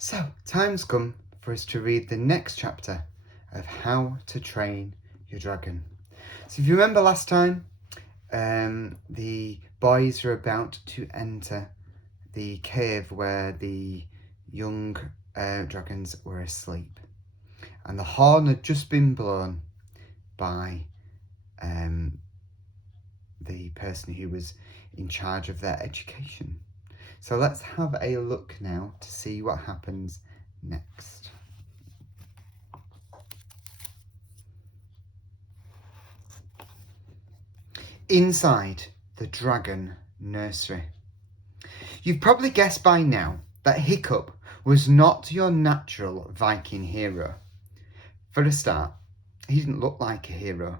So, time's come for us to read the next chapter of How to Train Your Dragon. So, if you remember last time, the boys were about to enter the cave where the young dragons were asleep. And the horn had just been blown by the person who was in charge of their education. So let's have a look now to see what happens next. Inside the dragon nursery. You've probably guessed by now that Hiccup was not your natural Viking hero. For a start, he didn't look like a hero.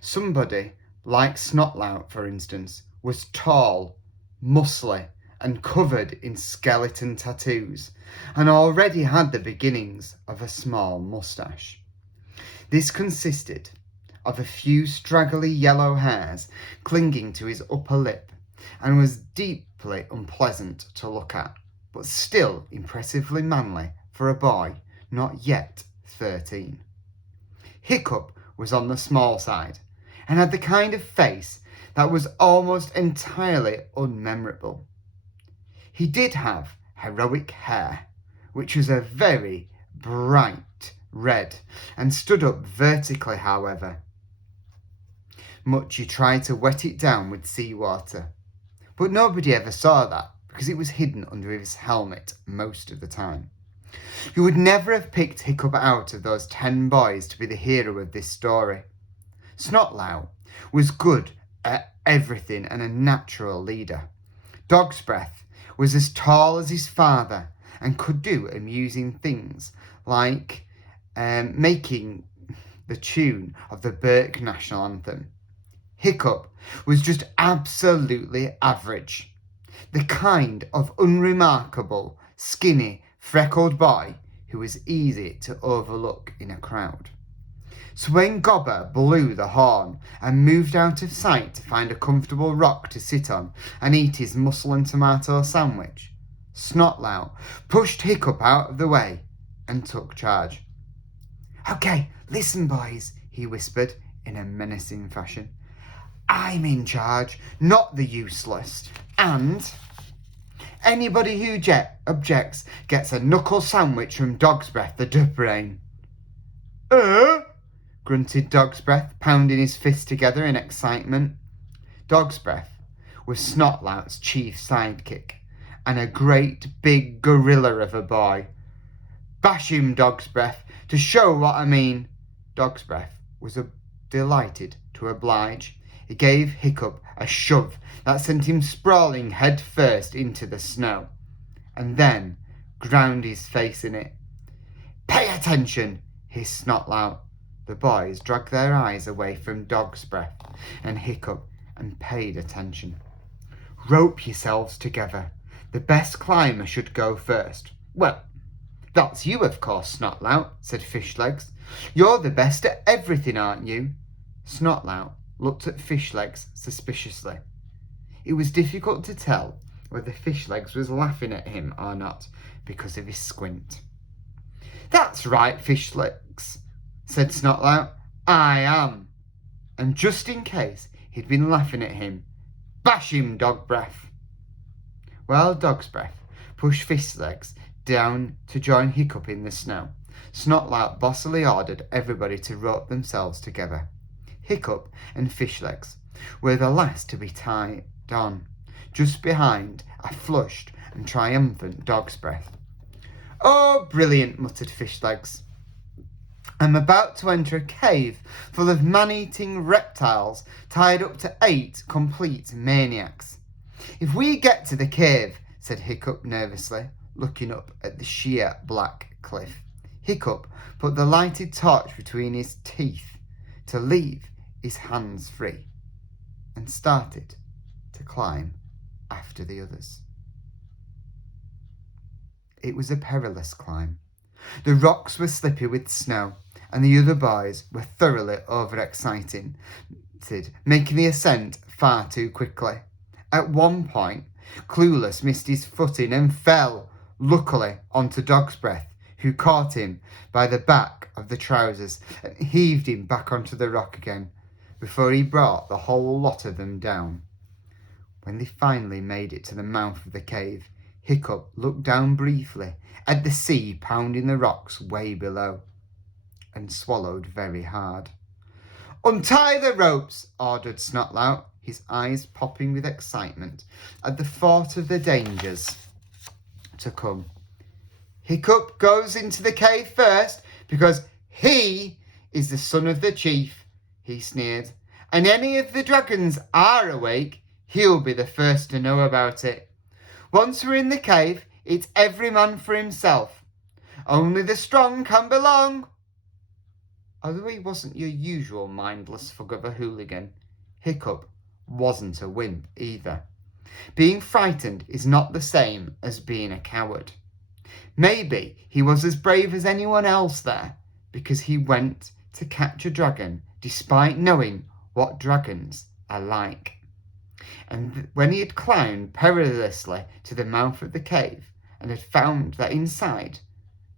Somebody like Snotlout, for instance, was tall, muscly, and covered in skeleton tattoos, and already had the beginnings of a small moustache. This consisted of a few straggly yellow hairs clinging to his upper lip, and was deeply unpleasant to look at, but still impressively manly for a boy not yet 13. Hiccup was on the small side, and had the kind of face that was almost entirely unmemorable. He did have heroic hair, which was a very bright red, and stood up vertically, however. Much he tried to wet it down with seawater, but nobody ever saw that because it was hidden under his helmet most of the time. You would never have picked Hiccup out of those 10 boys to be the hero of this story. Snotlout was good at everything and a natural leader. Dog's Breath was as tall as his father and could do amusing things like making the tune of the Berk national anthem. Hiccup was just absolutely average. The kind of unremarkable, skinny, freckled boy who was easy to overlook in a crowd. So when Gobber blew the horn and moved out of sight to find a comfortable rock to sit on and eat his mussel and tomato sandwich, Snotlout pushed Hiccup out of the way and took charge. "Okay, listen, boys," he whispered in a menacing fashion. "I'm in charge, not the useless. And anybody who objects gets a knuckle sandwich from Dog's Breath the Dubbrain." Grunted Dog's Breath, pounding his fists together in excitement. Dog's Breath was Snotlout's chief sidekick, and a great big gorilla of a boy. "Bash him, Dog's Breath, to show what I mean." Dog's Breath was delighted to oblige. He gave Hiccup a shove that sent him sprawling head first into the snow, and then ground his face in it. "Pay attention," hissed Snotlout. The boys dragged their eyes away from Dog's Breath and Hiccup and paid attention. "Rope yourselves together. The best climber should go first." "Well, that's you, of course, Snotlout," said Fishlegs. "You're the best at everything, aren't you?" Snotlout looked at Fishlegs suspiciously. It was difficult to tell whether Fishlegs was laughing at him or not because of his squint. "That's right, Fishlegs," said Snotlout. "I am." And just in case he'd been laughing at him, "Bash him, Dog Breath." Well, Dog's Breath pushed Fishlegs down to join Hiccup in the snow. Snotlout bossily ordered everybody to rope themselves together. Hiccup and Fishlegs were the last to be tied on, just behind a flushed and triumphant Dog's Breath. "Oh, brilliant," muttered Fishlegs. "I'm about to enter a cave full of man-eating reptiles tied up to 8 complete maniacs." "If we get to the cave," said Hiccup nervously, looking up at the sheer black cliff. Hiccup put the lighted torch between his teeth to leave his hands free and started to climb after the others. It was a perilous climb. The rocks were slippy with snow, and the other boys were thoroughly overexcited, making the ascent far too quickly. At one point, Clueless missed his footing and fell, luckily, onto Dog's Breath, who caught him by the back of the trousers and heaved him back onto the rock again, before he brought the whole lot of them down. When they finally made it to the mouth of the cave, Hiccup looked down briefly at the sea pounding the rocks way below, and swallowed very hard. "Untie the ropes," ordered Snotlout, his eyes popping with excitement at the thought of the dangers to come. "Hiccup goes into the cave first because he is the son of the chief," he sneered, "and any of the dragons are awake, he'll be the first to know about it. Once we're in the cave, it's every man for himself. Only the strong can belong." Although he wasn't your usual mindless fug of a hooligan, Hiccup wasn't a wimp either. Being frightened is not the same as being a coward. Maybe he was as brave as anyone else there because he went to catch a dragon despite knowing what dragons are like. And when he had climbed perilously to the mouth of the cave and had found that inside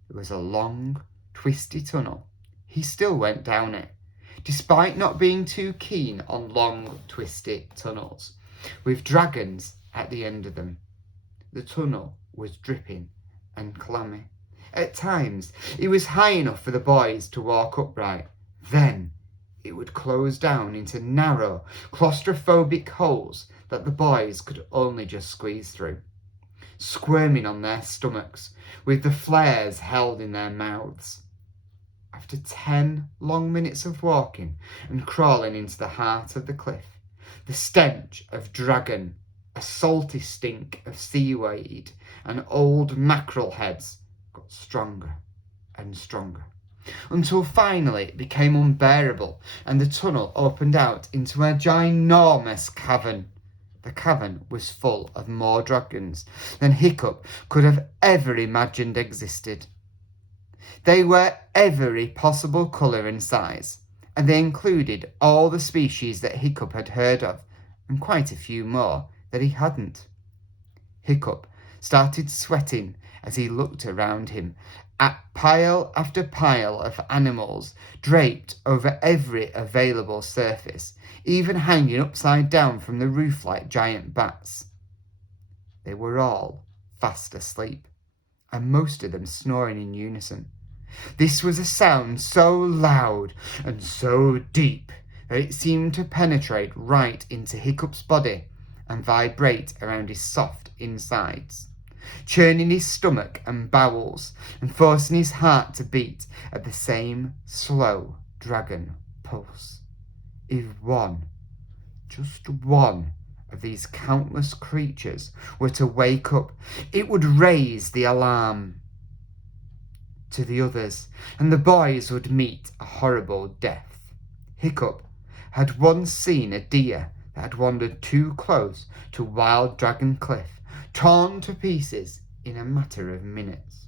there was a long, twisty tunnel, he still went down it, despite not being too keen on long, twisty tunnels, with dragons at the end of them. The tunnel was dripping and clammy. At times, it was high enough for the boys to walk upright. Then, it would close down into narrow, claustrophobic holes that the boys could only just squeeze through, squirming on their stomachs, with the flares held in their mouths. After 10 long minutes of walking and crawling into the heart of the cliff, the stench of dragon, a salty stink of seaweed, and old mackerel heads got stronger and stronger, until finally it became unbearable and the tunnel opened out into a ginormous cavern. The cavern was full of more dragons than Hiccup could have ever imagined existed. They were every possible colour and size, and they included all the species that Hiccup had heard of, and quite a few more that he hadn't. Hiccup started sweating as he looked around him at pile after pile of animals draped over every available surface, even hanging upside down from the roof like giant bats. They were all fast asleep, and most of them snoring in unison. This was a sound so loud and so deep that it seemed to penetrate right into Hiccup's body and vibrate around his soft insides, churning his stomach and bowels and forcing his heart to beat at the same slow dragon pulse. If one, just one, of these countless creatures were to wake up, it would raise the alarm to the others, and the boys would meet a horrible death. Hiccup had once seen a deer that had wandered too close to Wild Dragon Cliff, torn to pieces in a matter of minutes.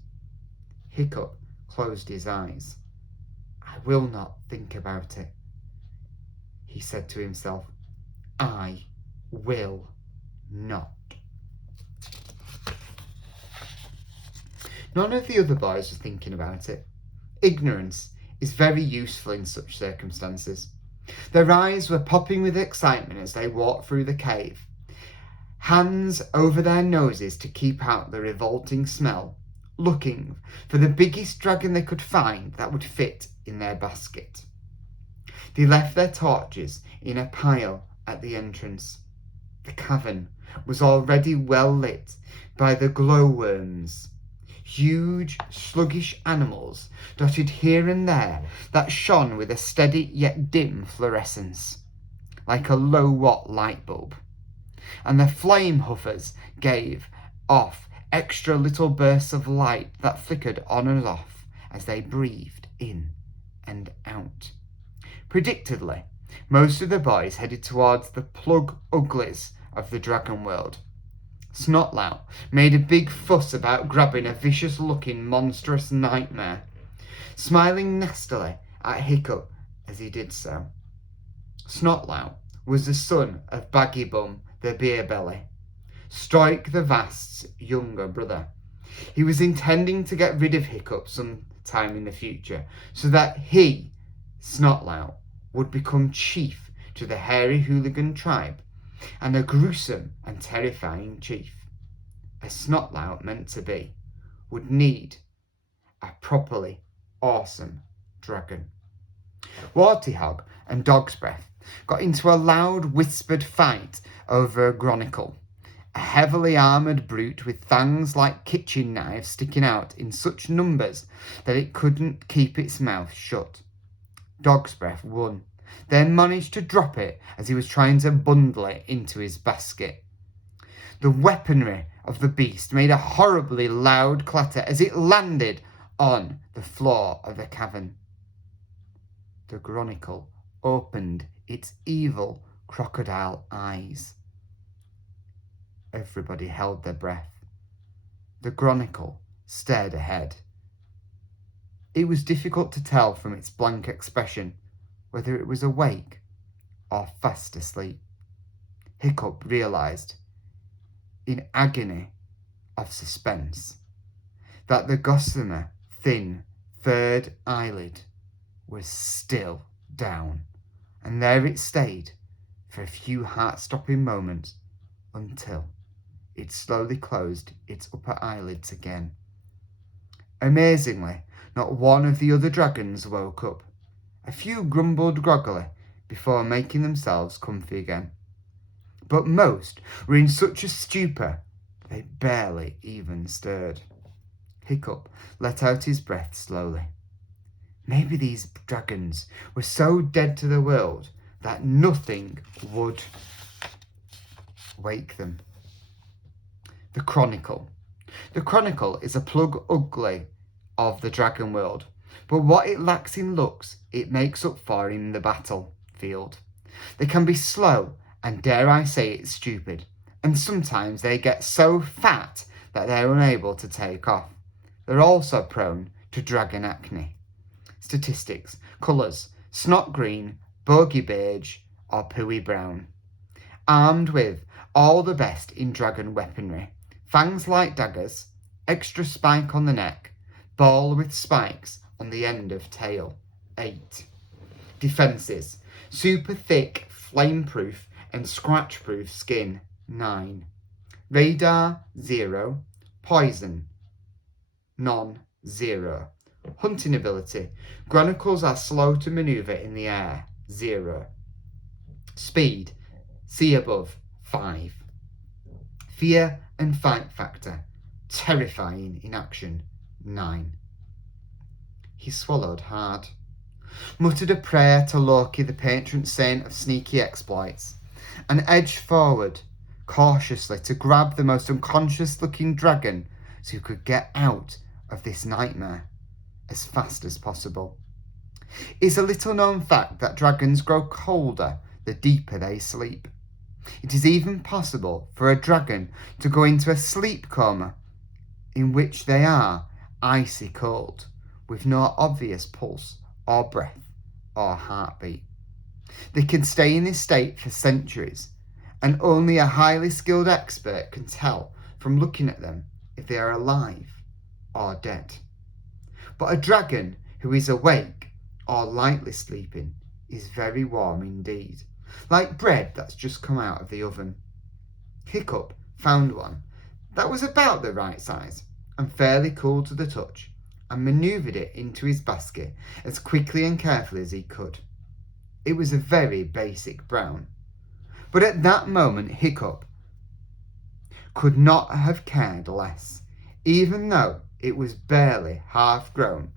Hiccup closed his eyes. "I will not think about it," he said to himself. "I will not." None of the other boys were thinking about it. Ignorance is very useful in such circumstances. Their eyes were popping with excitement as they walked through the cave, hands over their noses to keep out the revolting smell, looking for the biggest dragon they could find that would fit in their basket. They left their torches in a pile at the entrance. The cavern was already well lit by the glowworms, huge, sluggish animals dotted here and there that shone with a steady yet dim fluorescence, like a low-watt light bulb. And the flame huffers gave off extra little bursts of light that flickered on and off as they breathed in and out. Predictably, most of the boys headed towards the plug uglies of the dragon world. Snotlout made a big fuss about grabbing a vicious-looking monstrous nightmare, smiling nastily at Hiccup as he did so. Snotlout was the son of Baggy Bum the Beer Belly, Stoic the Vast's younger brother. He was intending to get rid of Hiccup some time in the future, so that he, Snotlout, would become chief to the hairy hooligan tribe, and a gruesome and terrifying chief, as Snotlout meant to be, would need a properly awesome dragon. Wartyhog and Dog's Breath got into a loud whispered fight over a Gronicle, a heavily armoured brute with fangs like kitchen knives sticking out in such numbers that it couldn't keep its mouth shut. Dog's Breath won, then managed to drop it as he was trying to bundle it into his basket. The weaponry of the beast made a horribly loud clatter as it landed on the floor of the cavern. The Gronicle opened its evil crocodile eyes. Everybody held their breath. The Gronicle stared ahead. It was difficult to tell from its blank expression whether it was awake or fast asleep. Hiccup realised, in agony of suspense, that the gossamer thin third eyelid was still down, and there it stayed for a few heart-stopping moments until it slowly closed its upper eyelids again. Amazingly, not one of the other dragons woke up. A few grumbled groggily before making themselves comfy again, but most were in such a stupor that they barely even stirred. Hiccup let out his breath slowly. Maybe these dragons were so dead to the world that nothing would wake them. The Chronicle. The Chronicle is a plug ugly of the dragon world, but what it lacks in looks, it makes up for in the battlefield. They can be slow, and dare I say it, stupid, and sometimes they get so fat that they're unable to take off. They're also prone to dragon acne. Statistics: colours: snot green, bogey beige, or pooey brown. Armed with all the best in dragon weaponry: fangs like daggers, extra spike on the neck, ball with spikes on the end of tail. 8. Defences: super thick, flame-proof and scratch-proof skin. 9. Radar 0, poison none 0. Hunting ability: Gronicles are slow to manoeuvre in the air. 0. Speed: C above. 5. Fear and fight factor: terrifying in action. 9. He swallowed hard, muttered a prayer to Loki, the patron saint of sneaky exploits, and edged forward cautiously to grab the most unconscious-looking dragon so he could get out of this nightmare as fast as possible. It's a little-known fact that dragons grow colder the deeper they sleep. It is even possible for a dragon to go into a sleep coma in which they are icy cold, with no obvious pulse or breath or heartbeat. They can stay in this state for centuries, and only a highly skilled expert can tell from looking at them if they are alive or dead. But a dragon who is awake or lightly sleeping is very warm indeed, like bread that's just come out of the oven. Hiccup found one that was about the right size and fairly cool to the touch, and manoeuvred it into his basket as quickly and carefully as he could. It was a very basic brown, but at that moment Hiccup could not have cared less. Even though it was barely half grown,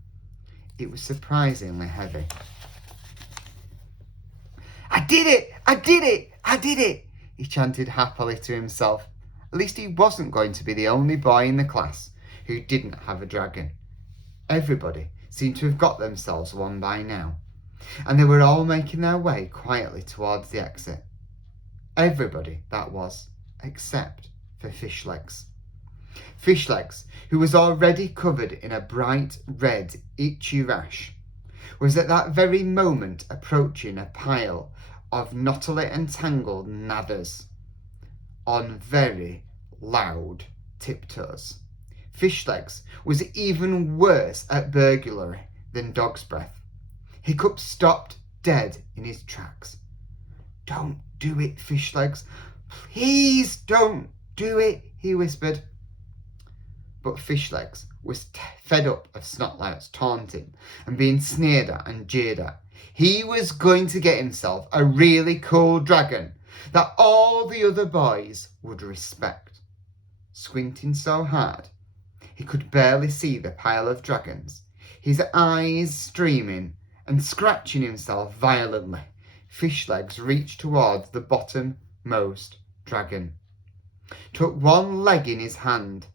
it was surprisingly heavy. "I did it! I did it! I did it!" he chanted happily to himself. At least he wasn't going to be the only boy in the class who didn't have a dragon. Everybody seemed to have got themselves one by now, and they were all making their way quietly towards the exit. Everybody, that was, except for Fishlegs. Fishlegs, who was already covered in a bright red itchy rash, was at that very moment approaching a pile of knottily entangled nathers on very loud tiptoes. Fishlegs was even worse at burglary than Dog's Breath. Hiccup stopped dead in his tracks. "Don't do it, Fishlegs. Please don't do it," he whispered. But Fishlegs was fed up of Snotlout's taunting and being sneered at and jeered at. He was going to get himself a really cool dragon that all the other boys would respect. Squinting so hard, he could barely see the pile of dragons, his eyes streaming and scratching himself violently. Fishlegs reached towards the bottommost dragon, took one leg in his hand,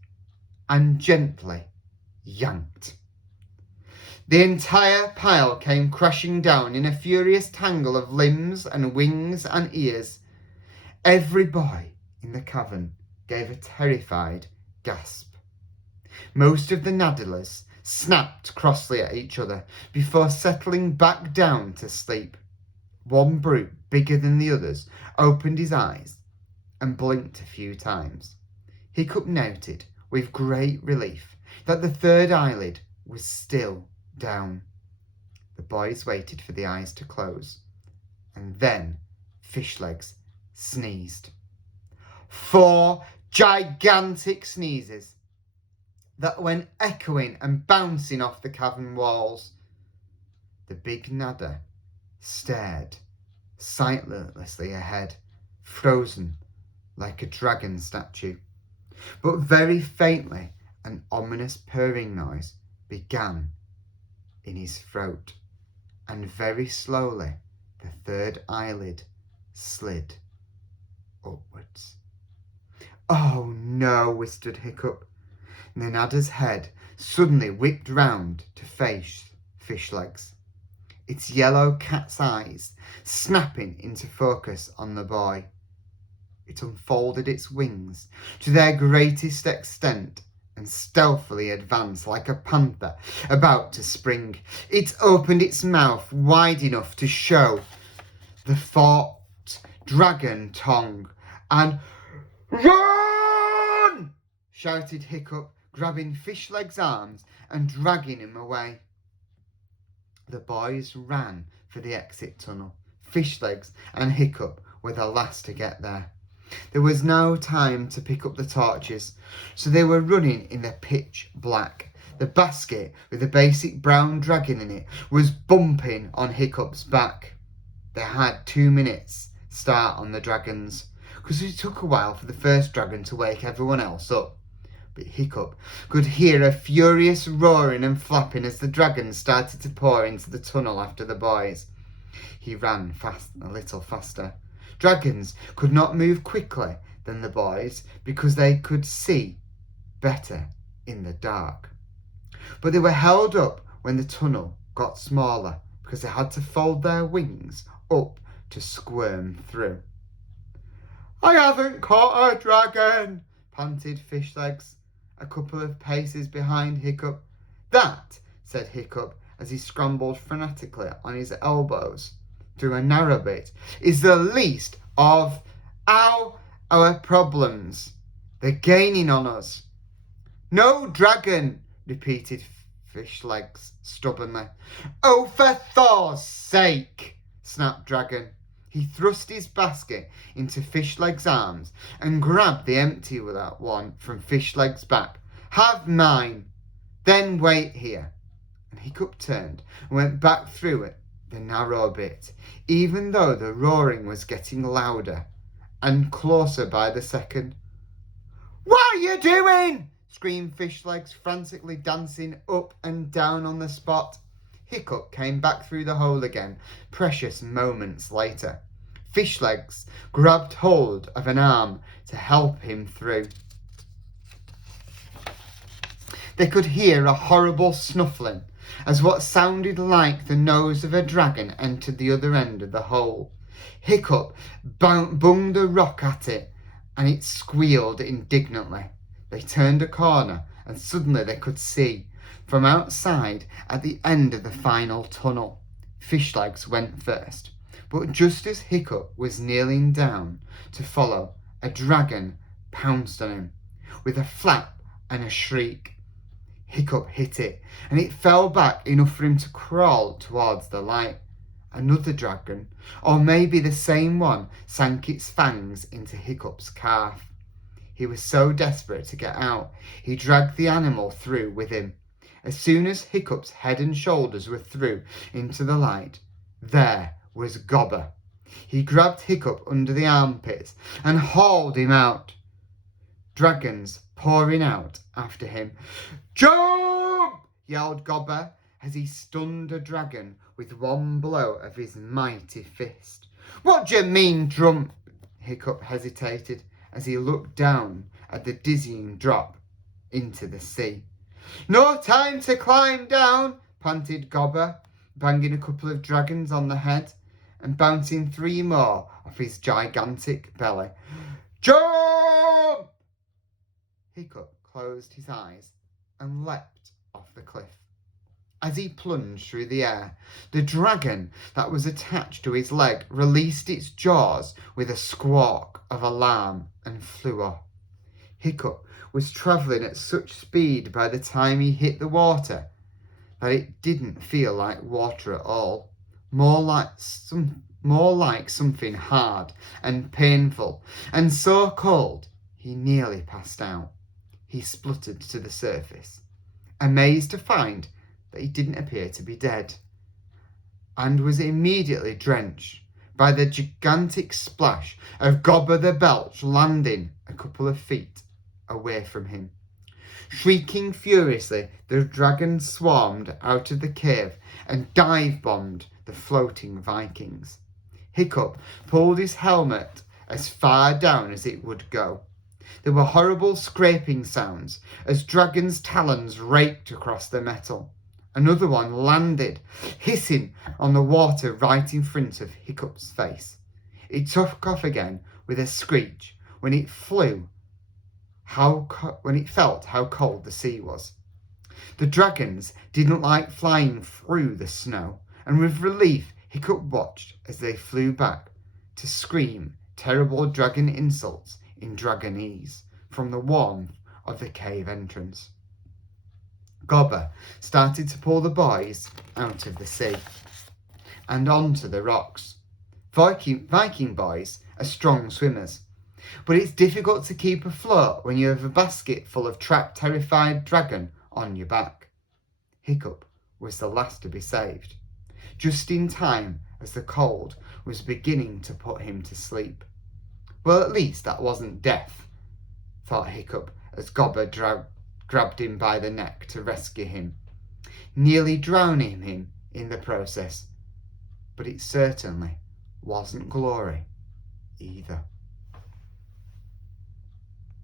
and gently yanked. The entire pile came crashing down in a furious tangle of limbs and wings and ears. Every boy in the cavern gave a terrified gasp. Most of the naddlers snapped crossly at each other before settling back down to sleep. One brute, bigger than the others, opened his eyes and blinked a few times. Hiccup noted with great relief that the third eyelid was still down. The boys waited for the eyes to close, and then Fishlegs sneezed. 4 gigantic sneezes that went echoing and bouncing off the cavern walls. The big nadder stared sightlessly ahead, frozen like a dragon statue. But very faintly, an ominous purring noise began in his throat, and very slowly the third eyelid slid upwards. "Oh no," whispered Hiccup. The nadder's head suddenly whipped round to face Fishlegs, its yellow cat's eyes snapping into focus on the boy. It unfolded its wings to their greatest extent and stealthily advanced like a panther about to spring. It opened its mouth wide enough to show the forked dragon tongue and "Run!" shouted Hiccup, grabbing Fishlegs' arms and dragging him away. The boys ran for the exit tunnel. Fishlegs and Hiccup were the last to get there. There was no time to pick up the torches, so they were running in the pitch black. The basket with the basic brown dragon in it was bumping on Hiccup's back. They had 2 minutes start on the dragons, because it took a while for the first dragon to wake everyone else up. But Hiccup could hear a furious roaring and flapping as the dragons started to pour into the tunnel after the boys. He ran a little faster. Dragons could not move quicker than the boys because they could see better in the dark. But they were held up when the tunnel got smaller because they had to fold their wings up to squirm through. "I haven't caught a dragon," panted Fishlegs, a couple of paces behind Hiccup. "That," said Hiccup as he scrambled frantically on his elbows through a narrow bit, "is the least of our problems. They're gaining on us." "No dragon," repeated Fishlegs stubbornly. "Oh, for Thor's sake," snapped Dragon. He thrust his basket into Fishlegs' arms and grabbed the empty one from Fishlegs' back. "Have mine, then wait here." And Hiccup turned and went back through it, the narrow bit, even though the roaring was getting louder and closer by the second. "What are you doing?" screamed Fishlegs, frantically dancing up and down on the spot. Hiccup came back through the hole again, precious moments later. Fishlegs grabbed hold of an arm to help him through. They could hear a horrible snuffling as what sounded like the nose of a dragon entered the other end of the hole. Hiccup bunged a rock at it and it squealed indignantly. They turned a corner and suddenly they could see, from outside at the end of the final tunnel. Fishlegs went first, but just as Hiccup was kneeling down to follow, a dragon pounced on him. with a flap and a shriek. Hiccup hit it, and it fell back enough for him to crawl towards the light. Another dragon, or maybe the same one, sank its fangs into Hiccup's calf. He was so desperate to get out, he dragged the animal through with him. As soon as Hiccup's head and shoulders were through into the light, there was Gobber. He grabbed Hiccup under the armpits and hauled him out. Dragons pouring out after him. "Jump!" yelled Gobber as he stunned a dragon with one blow of his mighty fist. "What do you mean, Drum?" Hiccup hesitated as he looked down at the dizzying drop into the sea. "No time to climb down," panted Gobber, banging a couple of dragons on the head and bouncing 3 more off his gigantic belly. "Jump!" Hiccup closed his eyes and leapt off the cliff. As he plunged through the air, the dragon that was attached to his leg released its jaws with a squawk of alarm and flew off. Hiccup was travelling at such speed by the time he hit the water that it didn't feel like water at all, more like something hard and painful, and so cold he nearly passed out. He spluttered to the surface, amazed to find that he didn't appear to be dead, and was immediately drenched by the gigantic splash of Gobber the Belch landing a couple of feet away from him. Shrieking furiously, the dragon swarmed out of the cave and dive-bombed the floating Vikings. Hiccup pulled his helmet as far down as it would go. There were horrible scraping sounds as dragons' talons raked across the metal. Another one landed, hissing on the water right in front of Hiccup's face. It took off again with a screech when it felt how cold the sea was. The dragons didn't like flying through the snow, and with relief Hiccup watched as they flew back to scream terrible dragon insults in dragonese from the warmth of the cave entrance. Gobber started to pull the boys out of the sea and onto the rocks. Viking boys are strong swimmers, but it's difficult to keep afloat when you have a basket full of trapped, terrified dragon on your back. Hiccup was the last to be saved, just in time as the cold was beginning to put him to sleep. Well, at least that wasn't death, thought Hiccup as Gobber grabbed him by the neck to rescue him, nearly drowning him in the process. But it certainly wasn't glory either.